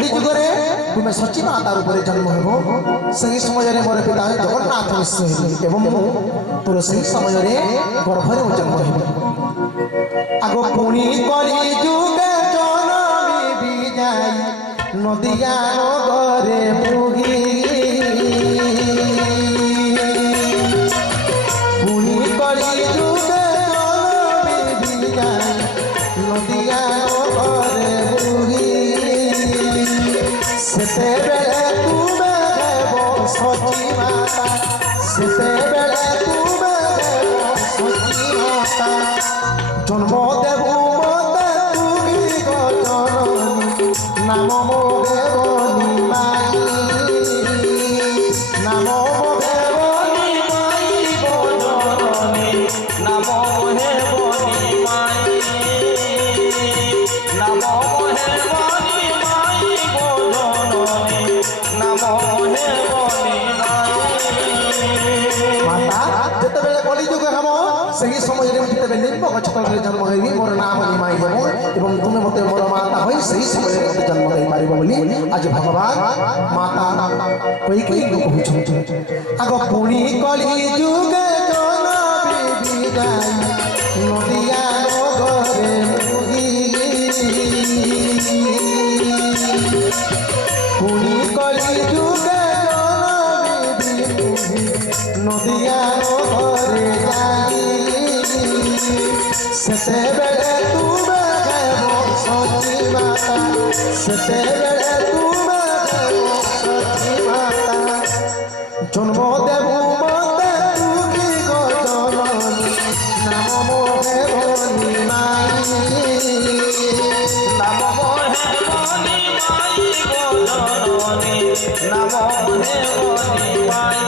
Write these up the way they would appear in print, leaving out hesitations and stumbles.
কলিযুগরে তুমি সচি মাতার উপরে জন্ম হব সেই সময়ের মোর পিতা জগন্নাথ মিশ্র হেবি এবং তোর সেই সময়ের গর্ভরে জন্ম হেবি আগ পুনি কলিযুগে জন্মিবি যাই নদিয়া নগরে মুগি পুনি কলিযুগে জন্মিবি যাই নদিয়া নগরে মুগি সেতেবেলে তুমি দেব সচি মাতা সেতেবেলে তুমি দেব সচি মাতা জন্ম দেব মতে তুমি গো জননী নাম মোরে বনি মাই নাম মোরে বনি মাই গো জননী নাম মোহে বনি মাই নাম মোহে বনি মাই গো জননী নাম মোহে বনি মাই মাতা যেতেবেলে কলিযুগে হব সেই সময়ের যেতেবেলে নিম্ন গছতলে জন্ম হইবি মোর নাম নিমাই দেব এবং তুমি মতে মোর মাতা হই সেই সময়ে মতে জন্ম দেই পারিব বলি আজ ভগবান মাতা কই কই কহুছন্তি আগ পুনি কলিযুগে জনমিবি যাই নদিয়া নগরে মুগি পুনি কলিযুগে জনমিবি মুগি নদিয়া নগরে যাই সেতেবেলে তুমি দেব সচি মাতা সেতেবেলে তুমি দেব সচি মাতা জন্ম দেব মতে তুমি গো জননী নাম মোরে বনি মাই নাম মোহে বনি মাই গো জননী নাম মোহে বনি মাই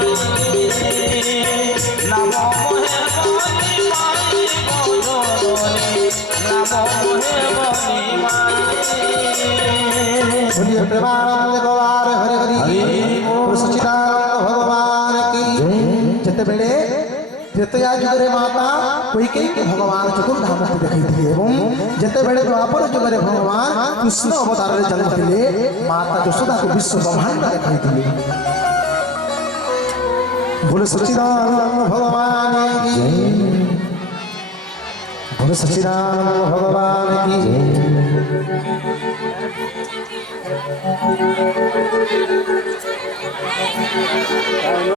নাম মোহে বনি মাই গো জননী নাম মোহে বনি মাই बोलिए प्रेमानंद गवार हरे हरि सच्चिदानंद भगवान की जेतेबेले त्रेतया जुगरे माता कैकेयी के भगवान चतुर्धामूर्ति देखैथिले एवं जेतेबेले द्वापर जुगरे भगवान कृष्ण अवतार रे जन्म थिले माता यशोदा को विश्व ब्रह्मांड देखैथिले बोले सच्चिदानंद भगवान की बोले सच्चिदानंद भगवान की